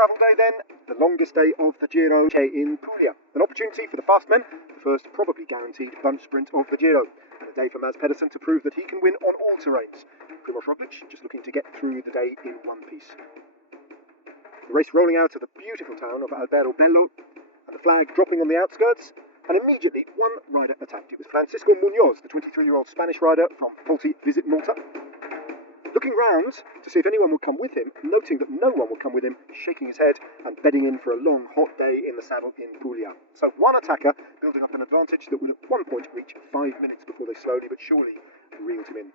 travel day then, the longest day of the Giro in Puglia. An opportunity for the fast men, the first probably guaranteed bunch sprint of the Giro. And a day for Pedersen to prove that he can win on all terrains. Primož Roglič just looking to get through the day in one piece. The race rolling out of the beautiful town of Alberobello, and the flag dropping on the outskirts, and immediately one rider attacked. It was Francisco Munoz, the 23-year-old Spanish rider from Forti Visit Malta. Looking round to see if anyone would come with him, noting that no one would come with him, shaking his head and bedding in for a long, hot day in the saddle in Puglia. So one attacker building up an advantage that would at one point reach 5 minutes before they slowly but surely reeled him in.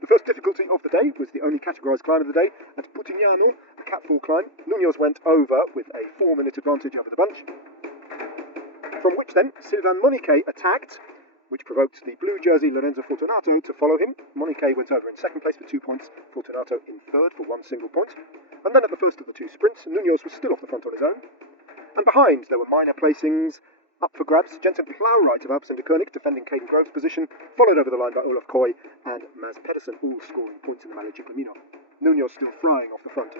The first difficulty of the day was the only categorised climb of the day. At Putignano, a catfall climb, Munoz went over with a 4-minute advantage over the bunch, from which then Sylvain Monique attacked, which provoked the blue jersey Lorenzo Fortunato to follow him. Monique went over in second place for 2 points, Fortunato in third for 1 single point. And then at the first of the 2 sprints, Munoz was still off the front on his own. And behind there were minor placings up for grabs. Jensen Plowright of Alpes de Koenig defending Caden Grove's position, followed over the line by Olav Kooij and Pedersen, all scoring points in the Maglia. Munoz still flying off the front.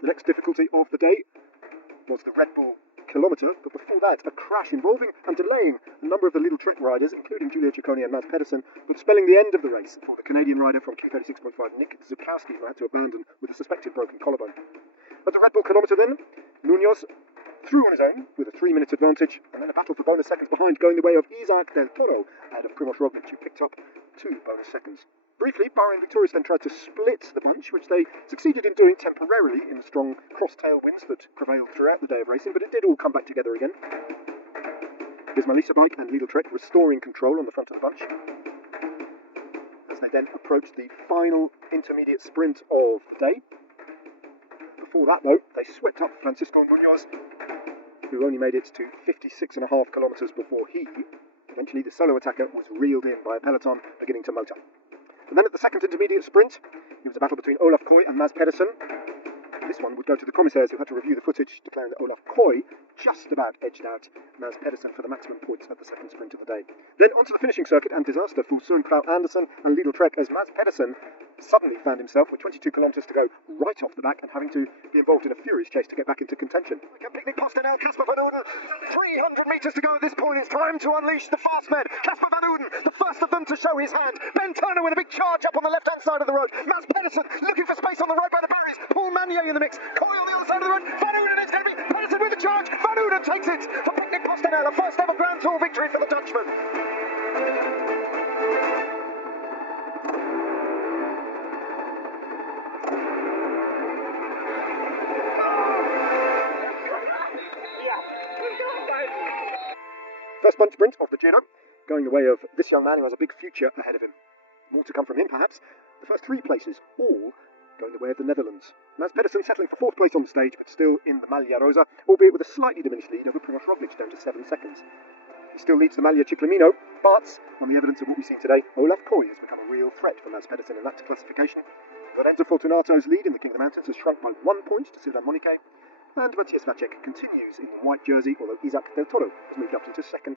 The next difficulty of the day was the Red Bull kilometre, but before that, a crash involving and delaying a number of the Lidl Trek riders, including Giulio Ciccone and Pedersen, but spelling the end of the race for the Canadian rider from K36.5, Nick Zukowski, who had to abandon with a suspected broken collarbone. At the Red Bull kilometre then, Munoz through on his own with a 3-minute advantage, and then a battle for bonus seconds behind, going the way of Isaac Del Toro ahead of Primož Roglič, who picked up 2 bonus seconds. Briefly, Bahrain Victorious then tried to split the bunch, which they succeeded in doing temporarily in the strong cross-tail winds that prevailed throughout the day of racing, but it did all come back together again. Here's Melissa Bike and Lidl Trek restoring control on the front of the bunch, as they then approached the final intermediate sprint of the day. Before that, though, they swept up Francisco Munoz, who only made it to 56.5 kilometres before he, eventually the solo attacker, was reeled in by a peloton beginning to motor. And then at the second intermediate sprint, it was a battle between Olav Kooij and Pedersen. This one would go to the commissaires, who had to review the footage, declaring that Olav Kooij just about edged out Pedersen for the maximum points at the second sprint of the day. Then onto the finishing circuit, and disaster for Søren Kragh Andersen and Lidl Trek, as Pedersen suddenly found himself with 22 kilometres to go right off the back and having to be involved in a furious chase to get back into contention. Picnic post now, Casper Van Uden, 300 metres to go at this point. It's time to unleash the fast men. Casper Van Uden, the first of them to show his hand. Ben Turner with a big charge up on the left-hand side of the road. Pedersen looking for space on the right by the barriers. Paul Maglia in the mix. Kooij on the other side of the road. Van Uden, it's going to be Pedersen with the charge. Van Uden takes it for Picnic Postenel, a first ever Grand Tour victory for the Dutchman. First bunch sprint of the Giro, going the way of this young man who has a big future ahead of him. More to come from him, perhaps. The first 3 places, all going the way of the Netherlands. Pedersen settling for 4th place on the stage, but still in the Maglia Rosa, albeit with a slightly diminished lead over Primož Roglič, down to 7 seconds. He still leads the Maglia Ciclamino, but on the evidence of what we've seen today, Olav Kooij has become a real threat for Pedersen in that classification. Lorenzo Fortunato's lead in the King of the Mountains has shrunk by 1 point to Sylvain Monique, and Matthias Vacek continues in the white jersey, although Isaac Del Toro has moved up into second